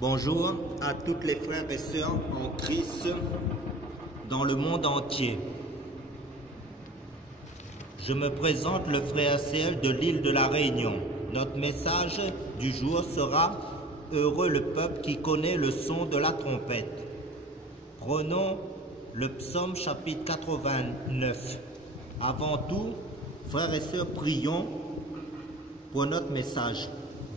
Bonjour à toutes les frères et sœurs en Christ dans le monde entier. Je me présente le frère Ciel de l'île de la Réunion. Notre message du jour sera « Heureux le peuple qui connaît le son de la trompette ». Prenons le psaume chapitre 89. Avant tout, frères et sœurs, prions pour notre message.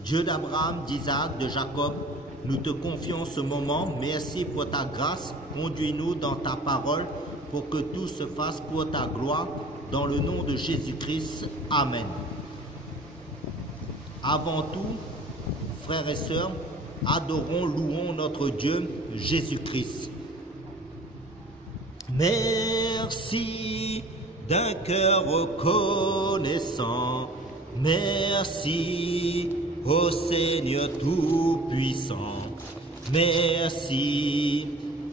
Dieu d'Abraham, d'Isaac, de Jacob, nous te confions ce moment. Merci pour ta grâce. Conduis-nous dans ta parole pour que tout se fasse pour ta gloire. Dans le nom de Jésus-Christ. Amen. Avant tout, frères et sœurs, adorons, louons notre Dieu Jésus-Christ. Merci d'un cœur reconnaissant. Merci ô Seigneur Tout-Puissant. Merci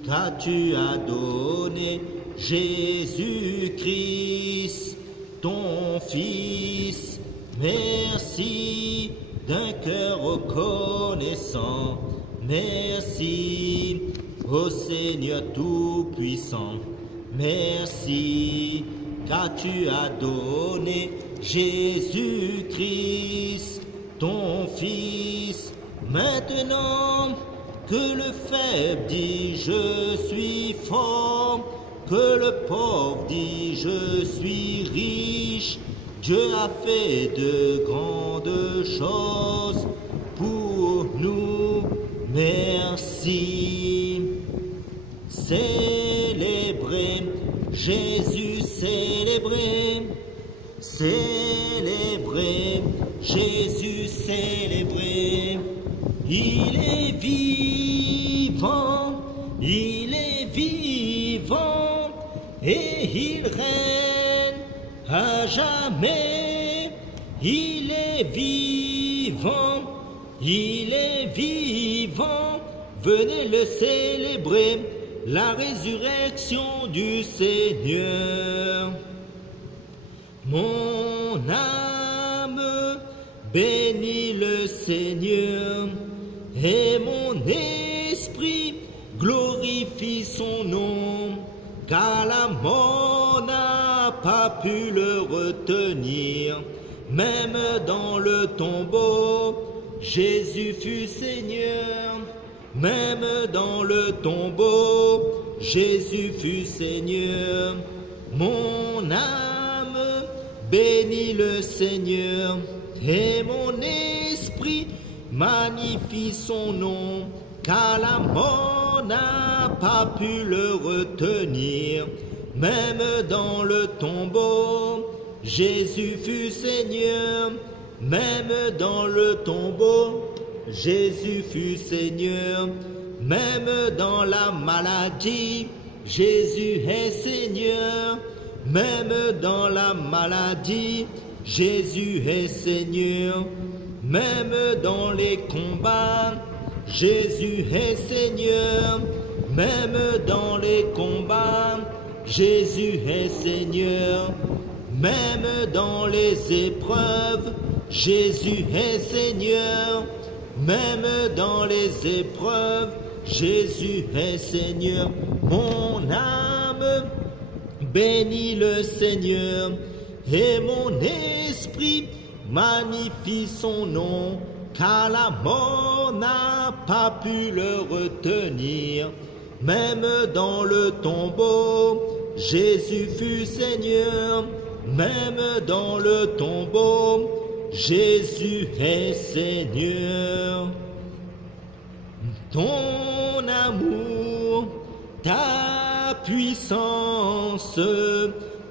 car tu as donné Jésus-Christ, ton Fils. Merci d'un cœur reconnaissant. Merci ô Seigneur Tout-Puissant. Merci car tu as donné Jésus-Christ, ton Fils. Maintenant que le faible dit je suis fort, que le pauvre dit je suis riche, Dieu a fait de grandes choses pour nous. Merci. Célébrez Jésus, célébrez. Célébrez Jésus, célébrez. Il est vivant, il est vivant, et il règne à jamais. Il est vivant, il est vivant. Venez le célébrer, la résurrection du Seigneur. Mon âme bénit le Seigneur, et mon esprit glorifie son nom, car la mort n'a pas pu le retenir. Même dans le tombeau, Jésus fut Seigneur. Même dans le tombeau, Jésus fut Seigneur. Mon âme bénit le Seigneur, et mon esprit magnifie son nom, car la mort n'a pas pu le retenir. Même dans le tombeau, Jésus fut Seigneur. Même dans le tombeau, Jésus fut Seigneur. Même dans la maladie, Jésus est Seigneur. Même dans la maladie, Jésus est Seigneur. Même dans les combats, Jésus est Seigneur. Même dans les combats, Jésus est Seigneur. Même dans les épreuves, Jésus est Seigneur. Même dans les épreuves, Jésus est Seigneur. Mon âme bénit le Seigneur, et mon esprit magnifie son nom, car la mort n'a pas pu le retenir. Même dans le tombeau, Jésus fut Seigneur. Même dans le tombeau, Jésus est Seigneur. Ton amour, ta puissance,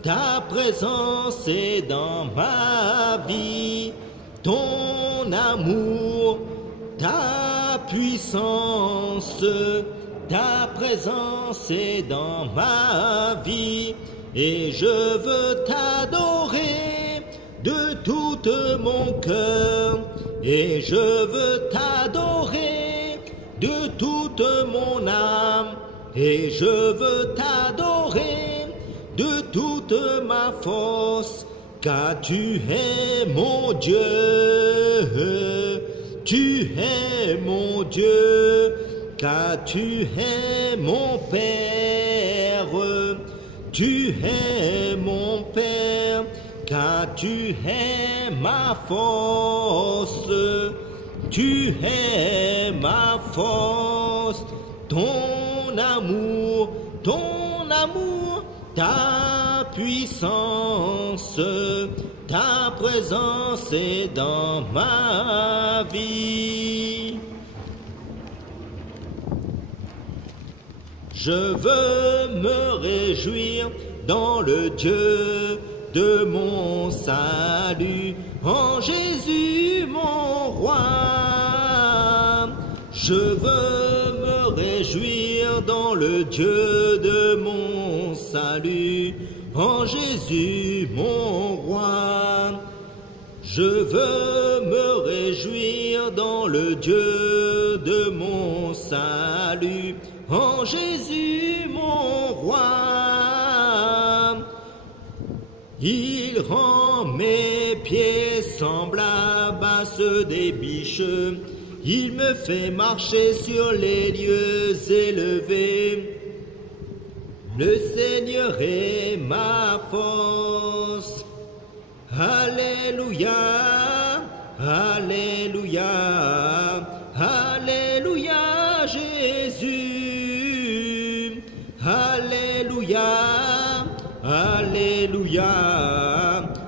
ta présence est dans ma vie. Ton amour, ta puissance, ta présence est dans ma vie. Et je veux t'adorer de tout mon cœur. Et je veux t'adorer de toute mon âme. Et je veux t'adorer de toute ma force, car tu es mon Dieu. tu es mon Dieu, car tu es mon Père. Tu es mon Père, car tu es ma force. Tu es ma force, ton amour, ta puissance, ta présence est dans ma vie. Je veux me réjouir dans le Dieu de mon salut, en Jésus mon roi. Je veux me réjouir dans le Dieu de mon salut, en Jésus mon roi. Je veux me réjouir dans le Dieu de mon salut, en Jésus mon roi. Il rend mes pieds semblables à ceux des biches. Il me fait marcher sur les lieux élevés. Le Seigneur est ma force. Alléluia, alléluia, alléluia, Jésus. Alléluia, alléluia,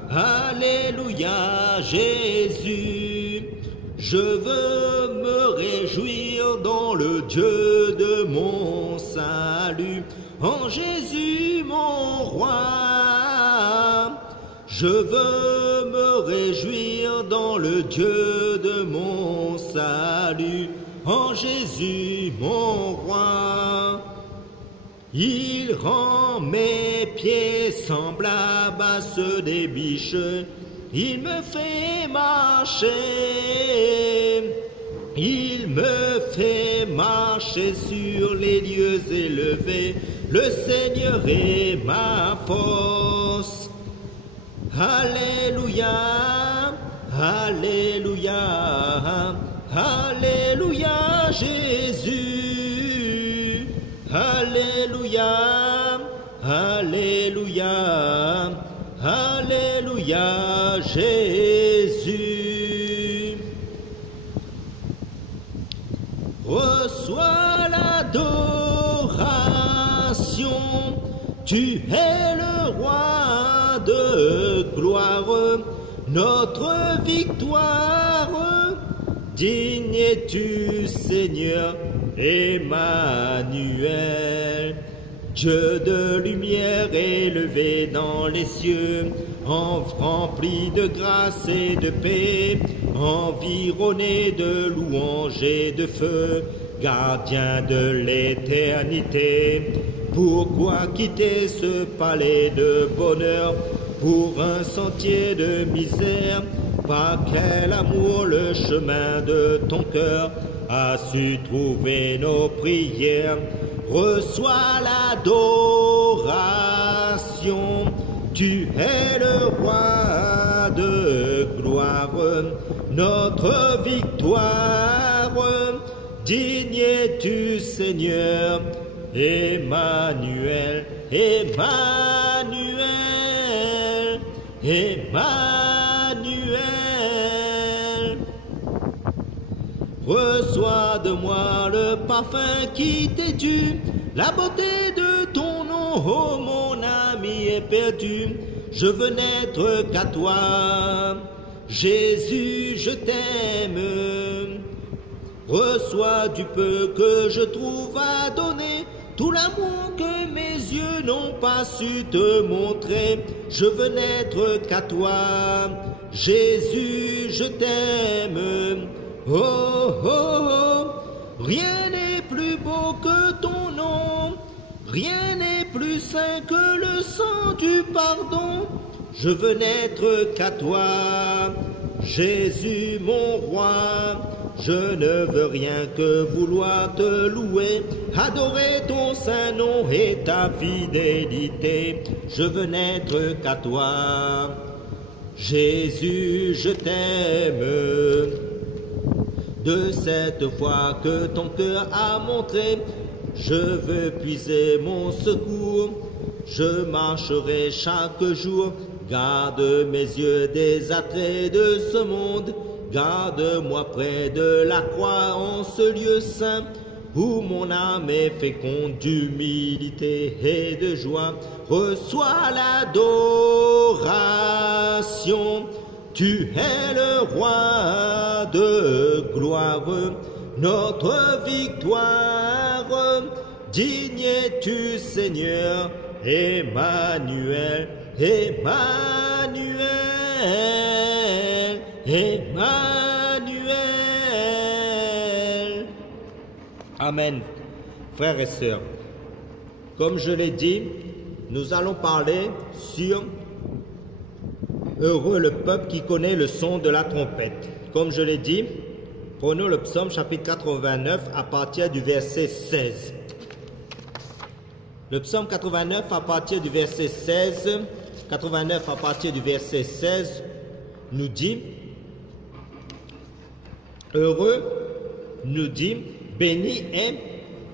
alléluia, Jésus. Je veux me réjouir dans le Dieu de mon salut, en Jésus mon roi. Je veux me réjouir dans le Dieu de mon salut, en Jésus mon roi. Il rend mes pieds semblables à ceux des biches. Il me fait marcher. Il me fait marcher sur les lieux élevés. Le Seigneur est ma force. Alléluia, alléluia, alléluia, Jésus. Alléluia, alléluia, alléluia, Jésus. Reçois l'adoration, tu es le roi de gloire, notre victoire. Digne es-tu, Seigneur, Emmanuel, Dieu de lumière élevé dans les cieux, rempli de grâce et de paix, environné de louanges et de feu, gardien de l'éternité. Pourquoi quitter ce palais de bonheur pour un sentier de misère? Par quel amour le chemin de ton cœur a su trouver nos prières? Reçois l'adoration, tu es le roi de gloire, notre victoire. Digne es-tu, Seigneur, Emmanuel, Emmanuel, Emmanuel. Reçois de moi le parfum qui t'est dû, la beauté de ton nom, oh mon ami est perdu. Je veux n'être qu'à toi, Jésus, je t'aime. Reçois du peu que je trouve à donner, tout l'amour que mes yeux n'ont pas su te montrer. Je veux n'être qu'à toi, Jésus, je t'aime. Oh, oh, oh, rien n'est plus beau que ton nom, rien n'est plus saint que le sang du pardon. Je veux n'être qu'à toi, Jésus mon roi. Je ne veux rien que vouloir te louer, adorer ton saint nom et ta fidélité. Je veux n'être qu'à toi, Jésus, je t'aime. De cette foi que ton cœur a montré, je veux puiser mon secours. Je marcherai chaque jour, garde mes yeux des attraits de ce monde. Garde-moi près de la croix en ce lieu saint, où mon âme est féconde d'humilité et de joie. Reçois l'adoration, tu es le roi de gloire, notre victoire. Digne es-tu, Seigneur, Emmanuel, Emmanuel, Emmanuel. Amen. Frères et sœurs, comme je l'ai dit, nous allons parler sur heureux le peuple qui connaît le son de la trompette. Comme je l'ai dit, prenons le psaume chapitre 89 à partir du verset 16. Le psaume 89 à partir du verset 16, 89 à partir du verset 16 nous dit, heureux nous dit, béni est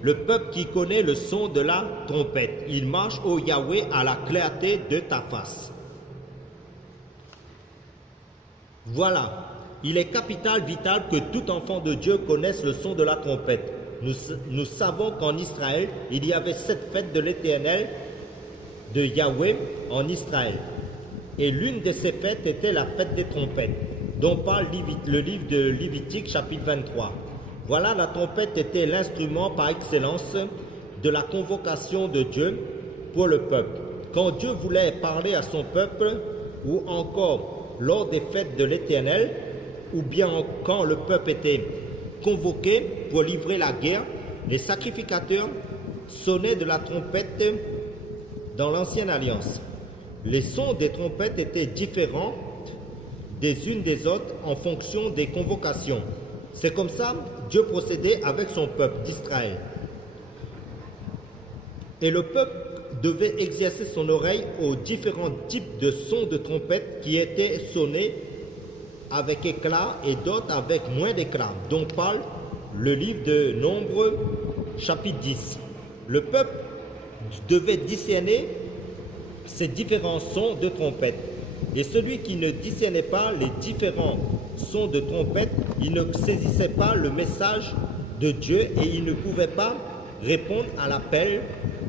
le peuple qui connaît le son de la trompette. Il marche, ô Yahweh, à la clarté de ta face. Voilà, il est capital, vital que tout enfant de Dieu connaisse le son de la trompette. Nous savons qu'en Israël, il y avait 7 fêtes de l'Éternel, de Yahweh, en Israël. Et l'une de ces fêtes était la fête des trompettes, dont parle le livre de Lévitique, chapitre 23. Voilà, la trompette était l'instrument par excellence de la convocation de Dieu pour le peuple. Quand Dieu voulait parler à son peuple, ou encore lors des fêtes de l'Éternel, ou bien quand le peuple était convoqué pour livrer la guerre, les sacrificateurs sonnaient de la trompette dans l'Ancienne Alliance. Les sons des trompettes étaient différents des unes des autres en fonction des convocations. C'est comme ça Dieu procédait avec son peuple d'Israël. Et le peuple devait exercer son oreille aux différents types de sons de trompette qui étaient sonnés avec éclat et d'autres avec moins d'éclat, dont parle le livre de Nombre, chapitre 10. Le peuple devait discerner ces différents sons de trompette. Et celui qui ne discernait pas les différents sons de trompette, il ne saisissait pas le message de Dieu et il ne pouvait pas répondre à l'appel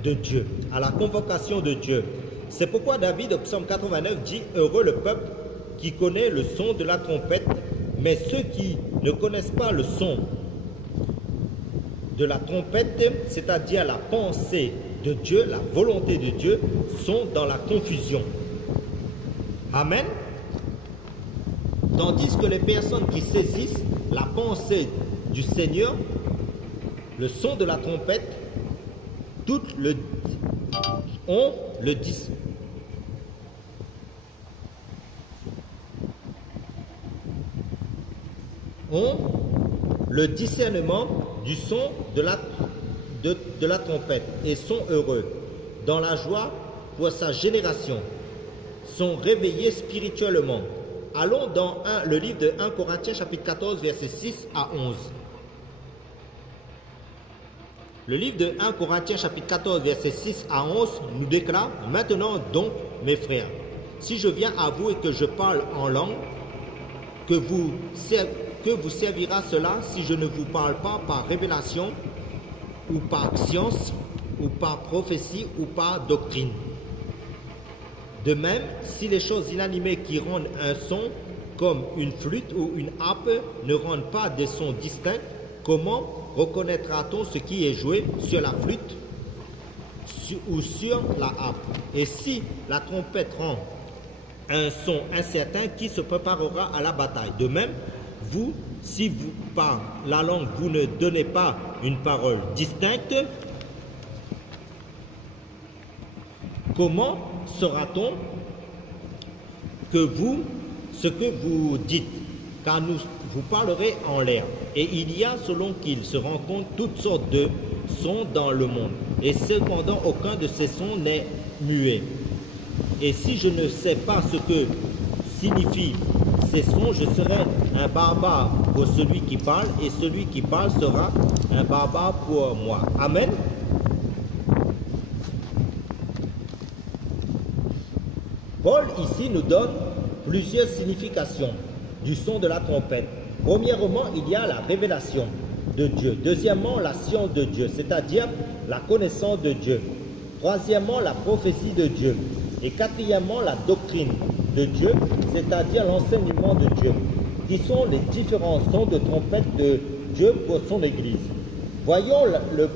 de Dieu, à la convocation de Dieu. C'est pourquoi David, au psaume 89, dit « Heureux le peuple qui connaît le son de la trompette, mais ceux qui ne connaissent pas le son de la trompette, c'est-à-dire la pensée de Dieu, la volonté de Dieu, sont dans la confusion. » Amen. Tandis que les personnes qui saisissent la pensée du Seigneur, le son de la trompette, toutes ont le discernement du son de la trompette et sont heureux dans la joie pour sa génération, sont réveillés spirituellement. Allons dans le livre de 1 Corinthiens chapitre 14 versets 6 à 11. Le livre de 1 Corinthiens chapitre 14 versets 6 à 11 nous déclare « Maintenant donc, mes frères, si je viens à vous et que je parle en langue, que vous servira cela si je ne vous parle pas par révélation ou par science ou par prophétie ou par doctrine. De même, si les choses inanimées qui rendent un son comme une flûte ou une harpe ne rendent pas des sons distincts, comment reconnaîtra-t-on ce qui est joué sur la flûte ou sur la harpe? Et si la trompette rend un son incertain, qui se préparera à la bataille? De même, vous, si vous, par la langue, vous ne donnez pas une parole distincte, comment saura-t-on ce que vous dites? Car vous parlerez en l'air. Et il y a, selon qu'il se rencontre, toutes sortes de sons dans le monde. Et cependant, aucun de ces sons n'est muet. Et si je ne sais pas ce que signifient ces sons, je serai un barbare pour celui qui parle, et celui qui parle sera un barbare pour moi. Amen. Paul ici nous donne plusieurs significations du son de la trompette. Premièrement, il y a la révélation de Dieu. Deuxièmement, la science de Dieu, c'est-à-dire la connaissance de Dieu. Troisièmement, la prophétie de Dieu. Et quatrièmement, la doctrine de Dieu, c'est-à-dire l'enseignement de Dieu, qui sont les différents sons de trompette de Dieu pour son Église. Voyons le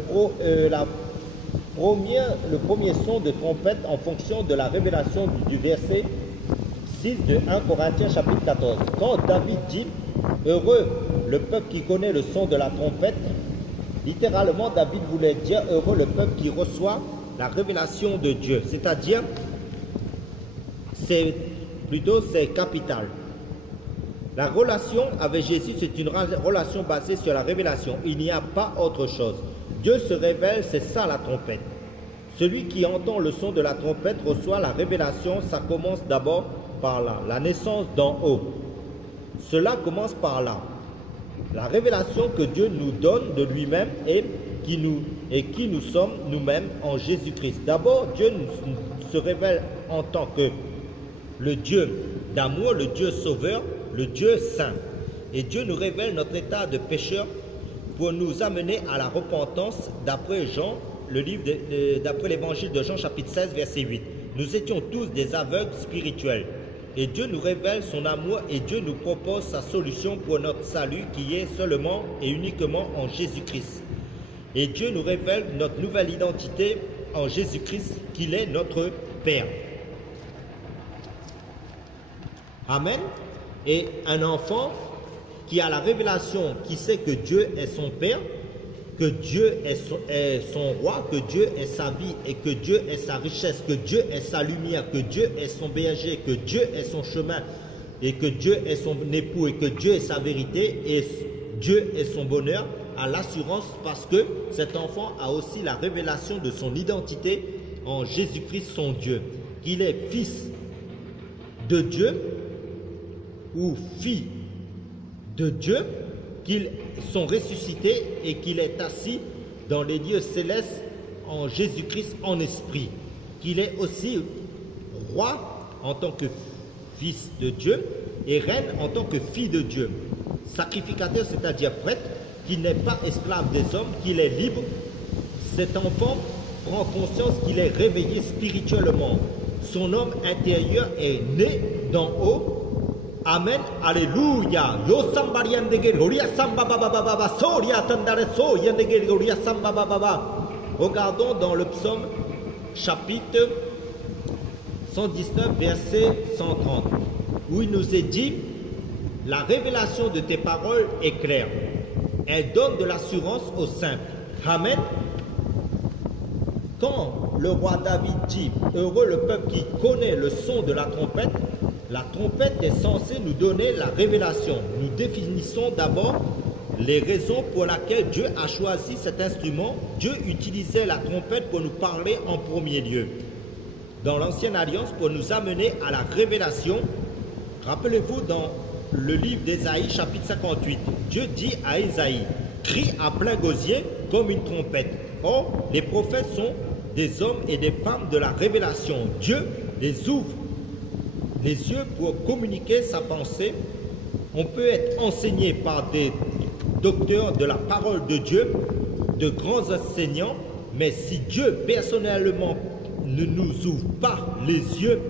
premier son de trompette en fonction de la révélation du verset 6 de 1 Corinthiens chapitre 14. Quand David dit « Heureux le peuple qui connaît le son de la trompette », littéralement David voulait dire « Heureux le peuple qui reçoit la révélation de Dieu », c'est-à-dire c'est capital. La relation avec Jésus, c'est une relation basée sur la révélation. Il n'y a pas autre chose. Dieu se révèle, c'est ça la trompette. Celui qui entend le son de la trompette reçoit la révélation. Ça commence d'abord par là, la naissance d'en haut. Cela commence par là. La révélation que Dieu nous donne de lui-même et qui nous sommes nous-mêmes en Jésus-Christ. D'abord, Dieu se révèle en tant que le Dieu d'amour, le Dieu sauveur, le Dieu saint. Et Dieu nous révèle notre état de pécheur pour nous amener à la repentance d'après Jean, d'après l'évangile de Jean chapitre 16 verset 8. Nous étions tous des aveugles spirituels. Et Dieu nous révèle son amour et Dieu nous propose sa solution pour notre salut qui est seulement et uniquement en Jésus-Christ. Et Dieu nous révèle notre nouvelle identité en Jésus-Christ, qu'il est notre Père. Amen. Et un enfant qui a la révélation, qui sait que Dieu est son Père, que Dieu est son roi, que Dieu est sa vie et que Dieu est sa richesse, que Dieu est sa lumière, que Dieu est son berger, que Dieu est son chemin et que Dieu est son époux et que Dieu est sa vérité et Dieu est son bonheur, a l'assurance parce que cet enfant a aussi la révélation de son identité en Jésus-Christ son Dieu, qu'il est fils de Dieu ou fille de Dieu, qu'ils sont ressuscités et qu'il est assis dans les lieux célestes en Jésus-Christ en esprit, qu'il est aussi roi en tant que fils de Dieu et reine en tant que fille de Dieu, sacrificateur, c'est-à-dire prêtre, qu'il n'est pas esclave des hommes, qu'il est libre. Cet enfant prend conscience qu'il est réveillé spirituellement. Son homme intérieur est né d'en haut. Amen, alléluia. Yo samba yandege gloria samba baba baba soria tandare so yandege gloria samba baba baba. Regardons dans le psaume chapitre 119 verset 130 où il nous est dit: la révélation de tes paroles est claire. Elle donne de l'assurance aux simples. Amen. Quand le roi David dit « Heureux le peuple qui connaît le son de la trompette est censée nous donner la révélation. Nous définissons d'abord les raisons pour lesquelles Dieu a choisi cet instrument. Dieu utilisait la trompette pour nous parler en premier lieu. Dans l'Ancienne Alliance, pour nous amener à la révélation. Rappelez-vous dans le livre d'Ésaïe, chapitre 58, Dieu dit à Ésaïe: « Crie à plein gosier comme une trompette. » Or, les prophètes sont des hommes et des femmes de la révélation. Dieu les ouvre les yeux pour communiquer sa pensée. On peut être enseigné par des docteurs de la parole de Dieu, de grands enseignants, mais si Dieu personnellement ne nous ouvre pas les yeux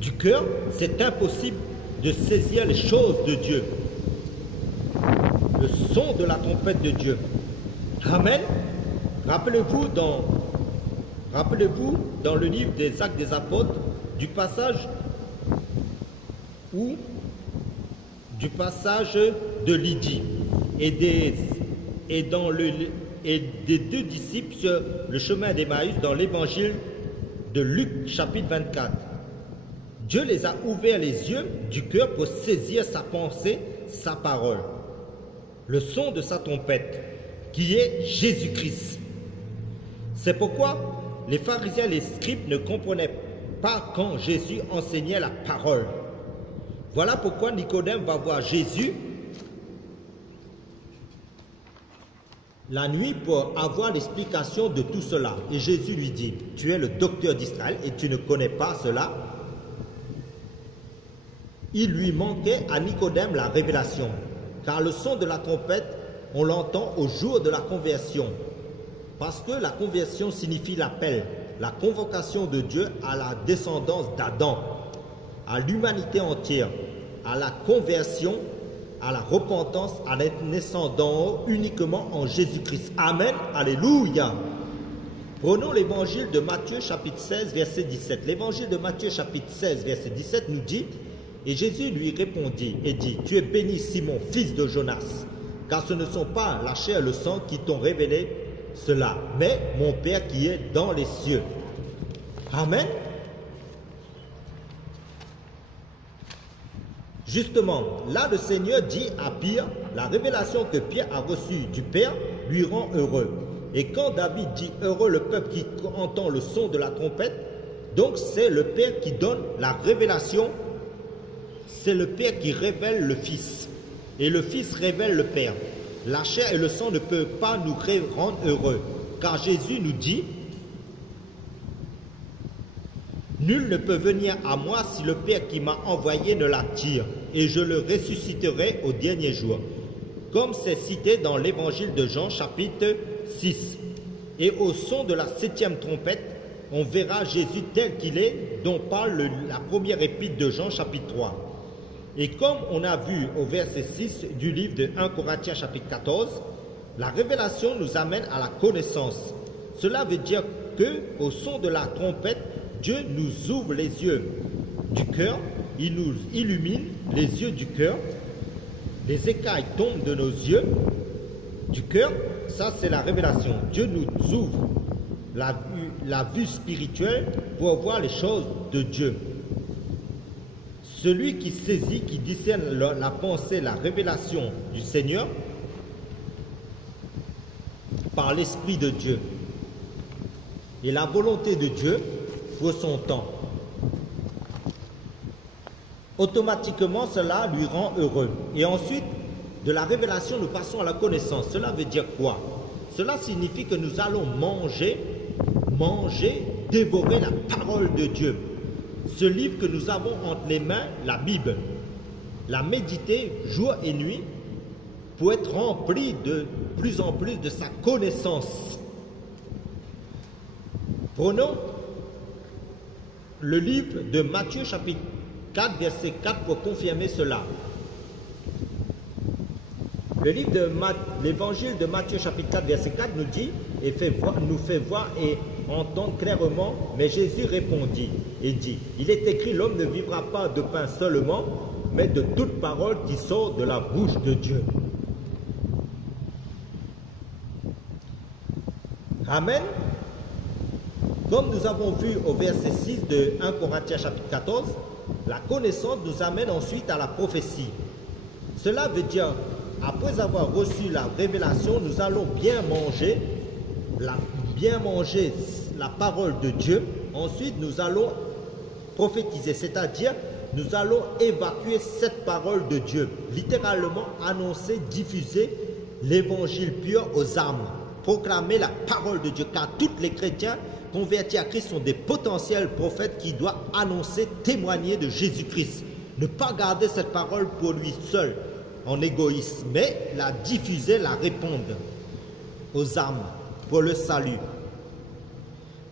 du cœur, c'est impossible de saisir les choses de Dieu. Le son de la trompette de Dieu. Amen. Rappelez-vous dans le livre des Actes des Apôtres du passage de Lydie et des deux disciples sur le chemin d'Emmaüs dans l'évangile de Luc chapitre 24. Dieu les a ouverts les yeux du cœur pour saisir sa pensée, sa parole. Le son de sa trompette, qui est Jésus-Christ. C'est pourquoi les pharisiens et les scribes ne comprenaient pas quand Jésus enseignait la parole. Voilà pourquoi Nicodème va voir Jésus la nuit pour avoir l'explication de tout cela. Et Jésus lui dit, tu es le docteur d'Israël et tu ne connais pas cela. Il lui manquait à Nicodème la révélation, car le son de la trompette, on l'entend au jour de la conversion. Parce que la conversion signifie l'appel, la convocation de Dieu à la descendance d'Adam, à l'humanité entière, à la conversion, à la repentance, à la naissance d'en haut uniquement en Jésus-Christ. Amen, alléluia. Prenons l'évangile de Matthieu chapitre 16 verset 17. L'évangile de Matthieu chapitre 16 verset 17 nous dit, et Jésus lui répondit et dit, tu es béni Simon, fils de Jonas, car ce ne sont pas la chair et le sang qui t'ont révélé cela, mais mon Père qui est dans les cieux. Amen. Justement, là le Seigneur dit à Pierre, la révélation que Pierre a reçue du Père lui rend heureux. Et quand David dit heureux le peuple qui entend le son de la trompette, donc c'est le Père qui donne la révélation, c'est le Père qui révèle le Fils. Et le Fils révèle le Père. La chair et le sang ne peuvent pas nous rendre heureux, car Jésus nous dit, nul ne peut venir à moi si le Père qui m'a envoyé ne l'attire, et je le ressusciterai au dernier jour. Comme c'est cité dans l'évangile de Jean, chapitre 6. Et au son de la 7e trompette, on verra Jésus tel qu'il est, dont parle la première épître de Jean, chapitre 3. Et comme on a vu au verset 6 du livre de 1 Corinthiens, chapitre 14, la révélation nous amène à la connaissance. Cela veut dire que, au son de la trompette, Dieu nous ouvre les yeux du cœur, il nous illumine les yeux du cœur, les écailles tombent de nos yeux du cœur, ça c'est la révélation. Dieu nous ouvre la vue spirituelle pour voir les choses de Dieu. Celui qui saisit, qui discerne la pensée, la révélation du Seigneur par l'Esprit de Dieu et la volonté de Dieu pour son temps. Automatiquement, cela lui rend heureux. Et ensuite, de la révélation, nous passons à la connaissance. Cela veut dire quoi? Cela signifie que nous allons manger, dévorer la parole de Dieu. Ce livre que nous avons entre les mains, la Bible, la méditer jour et nuit pour être rempli de plus en plus de sa connaissance. Prenons le livre de Matthieu chapitre 4 verset 4 pour confirmer cela. Le livre de l'évangile de Matthieu chapitre 4 verset 4 nous dit et nous fait voir et entendre clairement, mais Jésus répondit et dit, il est écrit, l'homme ne vivra pas de pain seulement, mais de toute parole qui sort de la bouche de Dieu. Amen. Comme nous avons vu au verset 6 de 1 Corinthiens chapitre 14, la connaissance nous amène ensuite à la prophétie. Cela veut dire, après avoir reçu la révélation, nous allons bien manger la parole de Dieu. Ensuite, nous allons prophétiser, c'est-à-dire nous allons évacuer cette parole de Dieu, littéralement annoncer, diffuser l'évangile pur aux âmes, proclamer la parole de Dieu, car tous les chrétiens convertis à Christ sont des potentiels prophètes qui doivent annoncer, témoigner de Jésus-Christ. Ne pas garder cette parole pour lui seul, en égoïsme, mais la diffuser, la répandre aux âmes pour le salut.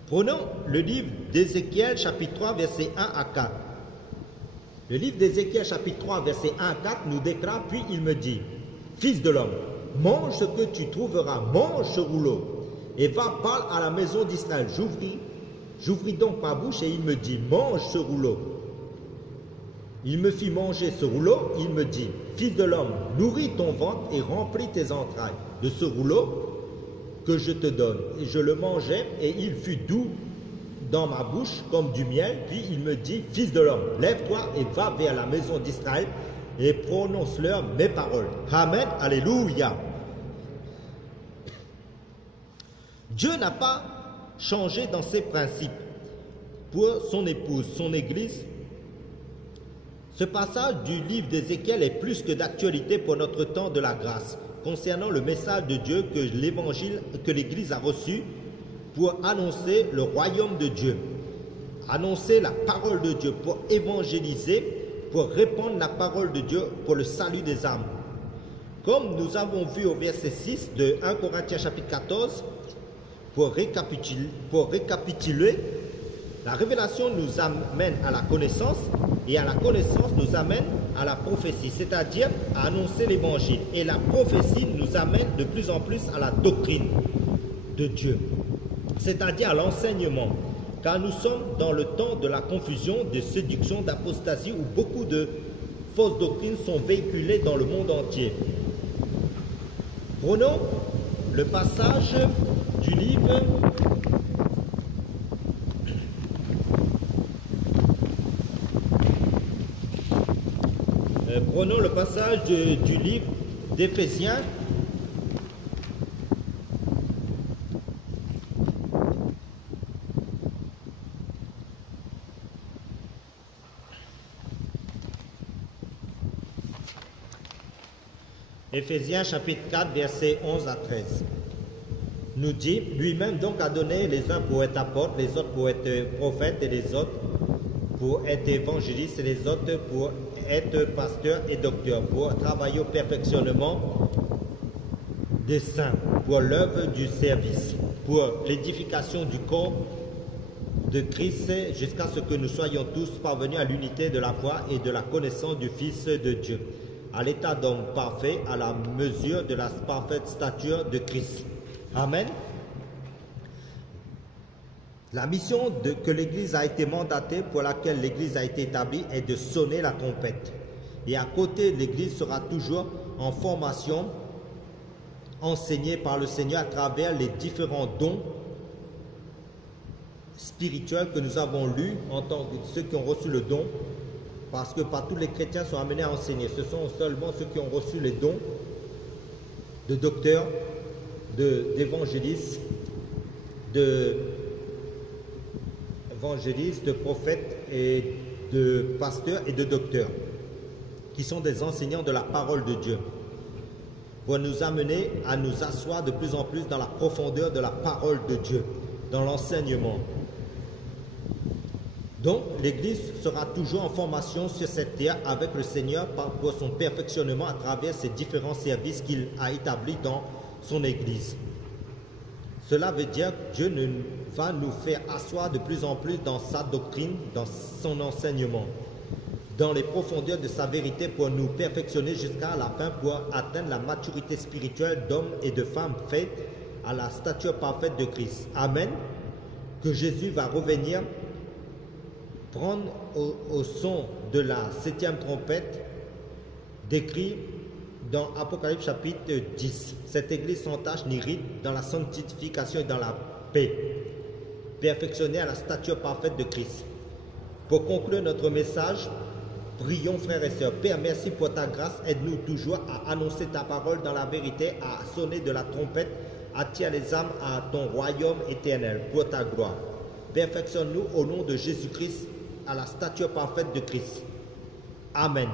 Prenons le livre d'Ézéchiel chapitre 3 versets 1 à 4. Le livre d'Ézéchiel chapitre 3 versets 1 à 4 nous déclare, puis il me dit, fils de l'homme, mange ce que tu trouveras, mange ce rouleau, et va, parle à la maison d'Israël. J'ouvris donc ma bouche et il me dit, mange ce rouleau. Il me fit manger ce rouleau, il me dit, fils de l'homme, nourris ton ventre et remplis tes entrailles de ce rouleau que je te donne. Et je le mangeai et il fut doux dans ma bouche comme du miel. Puis il me dit, fils de l'homme, lève-toi et va vers la maison d'Israël et prononce-leur mes paroles. Amen, alléluia. Dieu n'a pas changé dans ses principes pour son épouse, son église, Ce passage du livre d'Ézéchiel est plus que d'actualité pour notre temps de la grâce, concernant le message de Dieu que l'Église a reçu pour annoncer le royaume de Dieu, annoncer la parole de Dieu, pour évangéliser, pour répandre la parole de Dieu pour le salut des âmes. Comme nous avons vu au verset 6 de 1 Corinthiens chapitre 14, pour récapituler, la révélation nous amène à la connaissance et à la connaissance nous amène à la prophétie, c'est-à-dire à annoncer l'évangile. Et la prophétie nous amène de plus en plus à la doctrine de Dieu, c'est-à-dire à l'enseignement. Car nous sommes dans le temps de la confusion, de séduction, d'apostasie, où beaucoup de fausses doctrines sont véhiculées dans le monde entier. Prenons le passage du livre du livre d'Éphésiens. Éphésiens chapitre 4, versets 11 à 13. Nous dit, lui-même donc a donné les uns pour être apôtres, les autres pour être prophètes et les autres pour être évangélistes et les autres pour être pasteurs et docteurs, pour travailler au perfectionnement des saints, pour l'œuvre du service, pour l'édification du corps de Christ, jusqu'à ce que nous soyons tous parvenus à l'unité de la foi et de la connaissance du Fils de Dieu, à l'état d'homme parfait, à la mesure de la parfaite stature de Christ. Amen. La mission que l'Église a été mandatée, pour laquelle l'Église a été établie, est de sonner la trompette. Et à côté, l'Église sera toujours en formation, enseignée par le Seigneur à travers les différents dons spirituels que nous avons lus en tant que ceux qui ont reçu le don, parce que pas tous les chrétiens sont amenés à enseigner. Ce sont seulement ceux qui ont reçu les dons de docteurs, d'évangélistes, de prophètes et de pasteurs et de docteurs, qui sont des enseignants de la parole de Dieu, pour nous amener à nous asseoir de plus en plus dans la profondeur de la parole de Dieu, dans l'enseignement. Donc, l'Église sera toujours en formation sur cette terre avec le Seigneur pour son perfectionnement à travers ses différents services qu'il a établis dans son Église. Cela veut dire que Dieu va nous faire asseoir de plus en plus dans sa doctrine, dans son enseignement, dans les profondeurs de sa vérité, pour nous perfectionner jusqu'à la fin, pour atteindre la maturité spirituelle d'hommes et de femmes faits à la stature parfaite de Christ. Amen. Que Jésus va revenir prendre au son de la 7e trompette, décrit dans Apocalypse chapitre 10. Cette église sans tache ni ride, dans la sanctification et dans la paix, perfectionnée à la stature parfaite de Christ. Pour conclure notre message, prions frères et sœurs. Père, merci pour ta grâce. Aide-nous toujours à annoncer ta parole dans la vérité, à sonner de la trompette, attire les âmes à ton royaume éternel pour ta gloire. Perfectionne-nous au nom de Jésus-Christ à la stature parfaite de Christ. Amen.